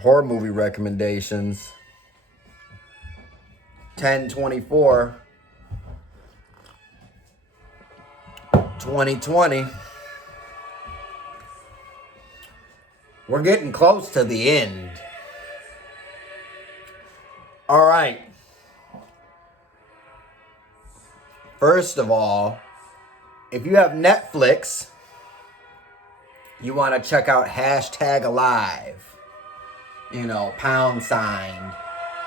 horror movie recommendations. 10/24 2020. We're getting close to the end. All right. First of all, if you have Netflix, you want to check out #alive. You know, #,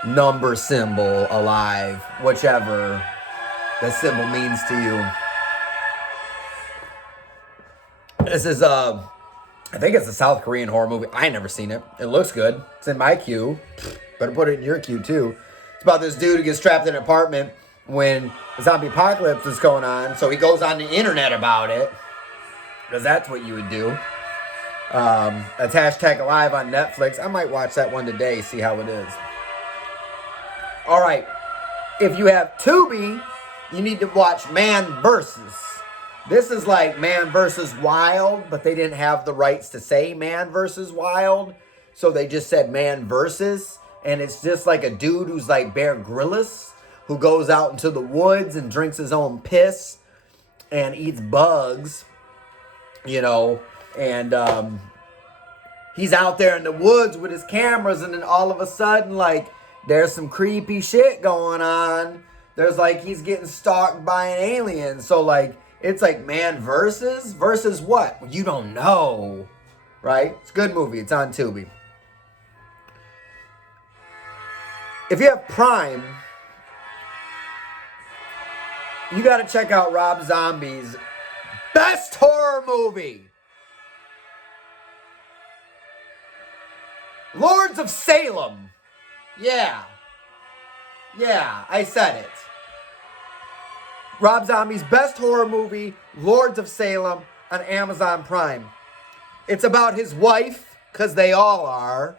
number symbol, alive, whichever the symbol means to you. This is, I think it's a South Korean horror movie. I ain't never seen it. It looks good. It's in my queue. Better put it in your queue, too. It's about this dude who gets trapped in an apartment when the zombie apocalypse is going on. So he goes on the internet about it, because that's what you would do. That's #alive on Netflix. I might watch that one today, see how it is. All right. If you have Tubi, you need to watch Man Versus. This is like Man vs. Wild, but they didn't have the rights to say Man vs. Wild, so they just said Man Versus, and it's just like a dude who's like Bear Grylls, who goes out into the woods and drinks his own piss and eats bugs, you know, and he's out there in the woods with his cameras, and then all of a sudden, like, there's some creepy shit going on. There's like, he's getting stalked by an alien, so like, it's like Man versus what? You don't know, right? It's a good movie. It's on Tubi. If you have Prime, you got to check out Rob Zombie's best horror movie, Lords of Salem. Yeah, I said it. Rob Zombie's best horror movie, Lords of Salem, on Amazon Prime. It's about his wife, because they all are,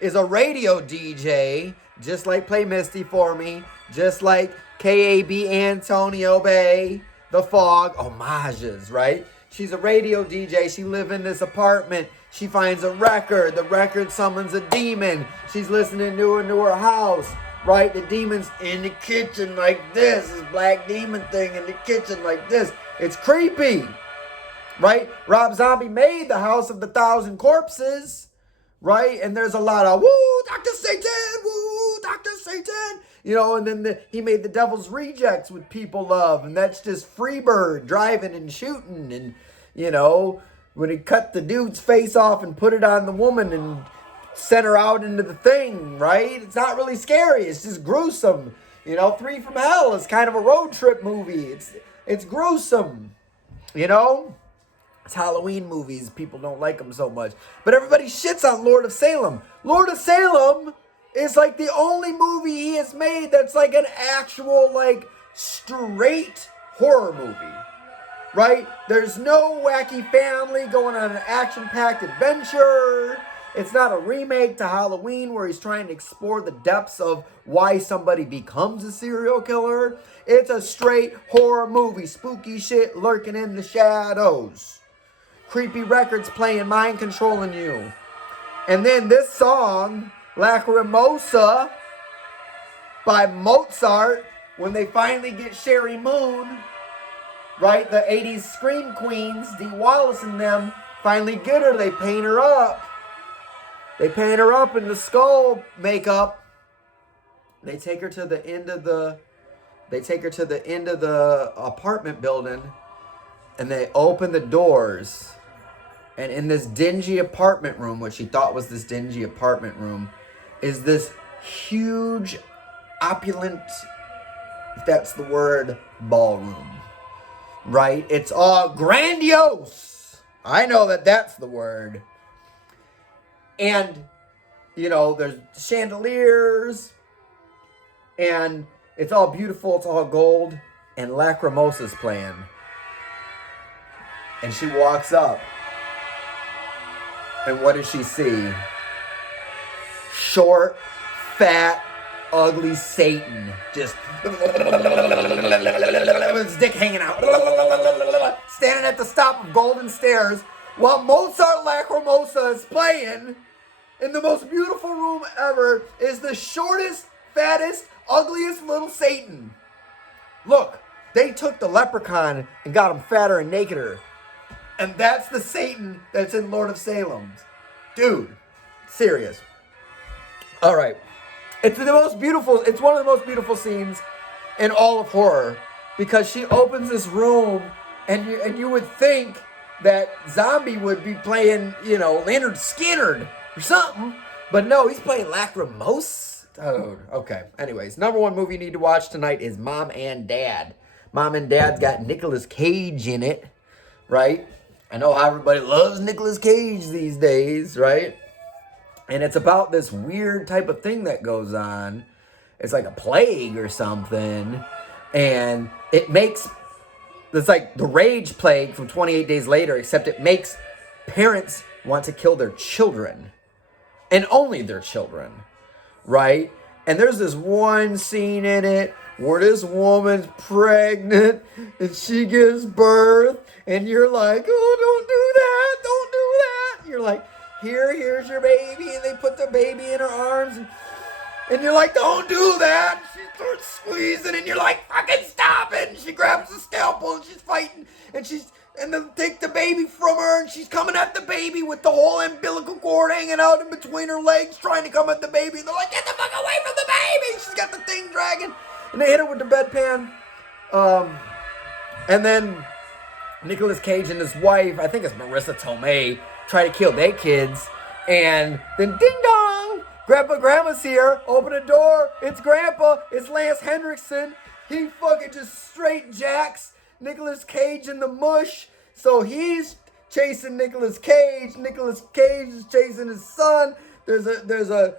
is a radio DJ, just like Play Misty for Me, just like KAB Antonio Bay, The Fog, homages, right? She's a radio DJ. She lives in this apartment. She finds a record. The record summons a demon. She's listening to her house. Right? The demon's in the kitchen like this. This black demon thing in the kitchen like this. It's creepy. Right? Rob Zombie made The House of the Thousand Corpses. Right? And there's a lot of, woo, Dr. Satan, woo, Dr. Satan. You know, and then he made The Devil's Rejects with People Love. And that's just Freebird driving and shooting. And, you know, when he cut the dude's face off and put it on the woman and sent her out into the thing, right? It's not really scary. It's just gruesome. You know, 3 from Hell is kind of a road trip movie. It's gruesome. You know? It's Halloween movies. People don't like them so much. But everybody shits on Lord of Salem. Lord of Salem is like the only movie he has made that's like an actual, like, straight horror movie. Right? There's no wacky family going on an action-packed adventure. It's not a remake to Halloween where he's trying to explore the depths of why somebody becomes a serial killer. It's a straight horror movie. Spooky shit lurking in the shadows. Creepy records playing, mind controlling you. And then this song, Lacrimosa, by Mozart, when they finally get Sherry Moon, right? The 80s Scream Queens, Dee Wallace and them, finally get her. They paint her up. They paint her up in the skull makeup. They take her to the end of the apartment building, and they open the doors. And in this dingy apartment room, what she thought was this dingy apartment room, is this huge, opulent, if that's the word, ballroom. Right? It's all grandiose. I know that that's the word. And, you know, there's chandeliers, and it's all beautiful, it's all gold, and Lacrimosa's playing. And she walks up, and what does she see? Short, fat, ugly Satan. Just with his dick hanging out. Standing at the top of golden stairs while Mozart Lacrimosa is playing. in the most beautiful room ever is the shortest, fattest, ugliest little Satan. Look, they took the leprechaun and got him fatter and nakeder. And that's the Satan that's in Lord of Salem. Dude, serious. All right. It's one of the most beautiful scenes in all of horror, because she opens this room and you would think that Zombie would be playing, Leonard Skinner or something. But no, he's playing Lacrimose. Oh, okay. Anyways, number one movie you need to watch tonight is Mom and Dad. Mom and Dad's got Nicolas Cage in it, right? I know how everybody loves Nicolas Cage these days, right? And it's about this weird type of thing that goes on. It's like a plague or something. And it's like the rage plague from 28 Days Later, except it makes parents want to kill their children. And only their children, right? And there's this one scene in it where this woman's pregnant and she gives birth, and you're like, oh, don't do that. You're like, here's your baby, and they put the baby in her arms, and you're like, don't do that. She starts squeezing, and you're like, fucking stop it. And she grabs the scalpel, and she's fighting, and they take the baby from her, and she's coming at the baby with the whole umbilical cord hanging out in between her legs, trying to come at the baby. And they're like, get the fuck away from the baby. She's got the thing dragging, and they hit her with the bedpan. And then Nicolas Cage and his wife, I think it's Marissa Tomei, try to kill their kids. And then ding dong, Grandma's here. Open the door. It's Grandpa. It's Lance Henriksen. He fucking just straight jacks Nicolas Cage in the mush. So he's chasing Nicolas Cage. Nicolas Cage is chasing his son. There's a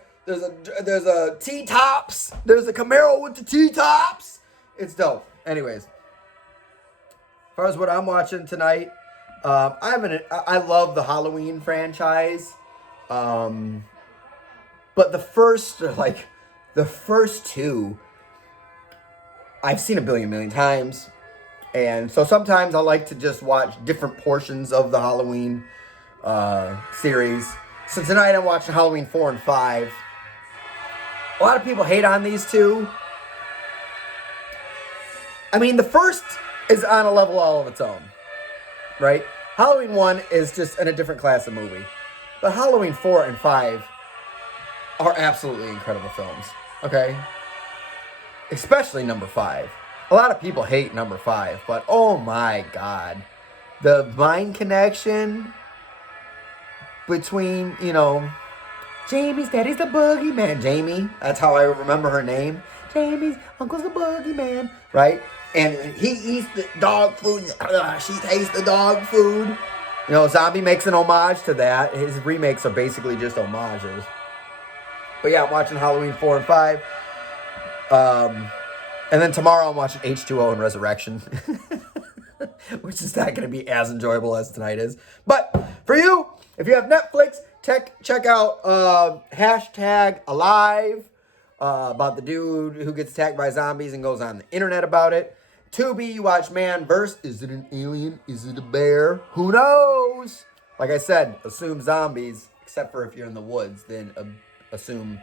T-tops. There's a Camaro with the T-tops. It's dope. Anyways, as far as what I'm watching tonight, I love the Halloween franchise. But the first two, I've seen a million times. And so sometimes I like to just watch different portions of the Halloween series. So tonight I'm watching Halloween 4 and 5. A lot of people hate on these two. I mean, the first is on a level all of its own, right? Halloween 1 is just in a different class of movie. But Halloween 4 and 5 are absolutely incredible films, okay? Especially number 5. A lot of people hate number 5, but oh my God. The mind connection between, Jamie's daddy's the boogeyman. Jamie, that's how I remember her name. Jamie's uncle's the boogeyman, right? And he eats the dog food. She tastes the dog food. Zombie makes an homage to that. His remakes are basically just homages. But yeah, I'm watching Halloween 4 and 5. And then tomorrow I'm watching H2O and Resurrection. Which is not going to be as enjoyable as tonight is. But for you, if you have Netflix, check out #Alive. About the dude who gets attacked by zombies and goes on the internet about it. Tubi, you watch Man vs. Is it an alien? Is it a bear? Who knows? Like I said, assume zombies, except for if you're in the woods, then assume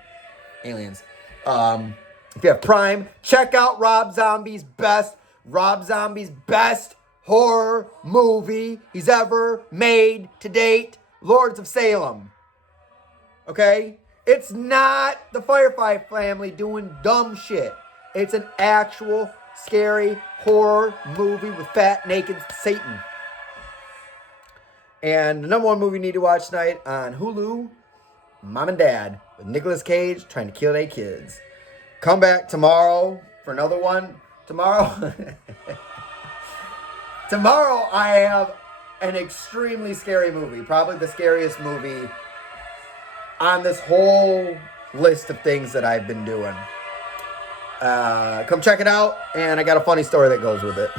aliens. If you have Prime, check out Rob Zombie's best horror movie he's ever made to date, Lords of Salem. Okay? It's not the Firefly family doing dumb shit. It's an actual scary horror movie with fat, naked Satan. And the number one movie you need to watch tonight on Hulu, Mom and Dad, with Nicolas Cage trying to kill their kids. Come back tomorrow for another one. Tomorrow I have an extremely scary movie. Probably the scariest movie on this whole list of things that I've been doing. Come check it out, and I got a funny story that goes with it.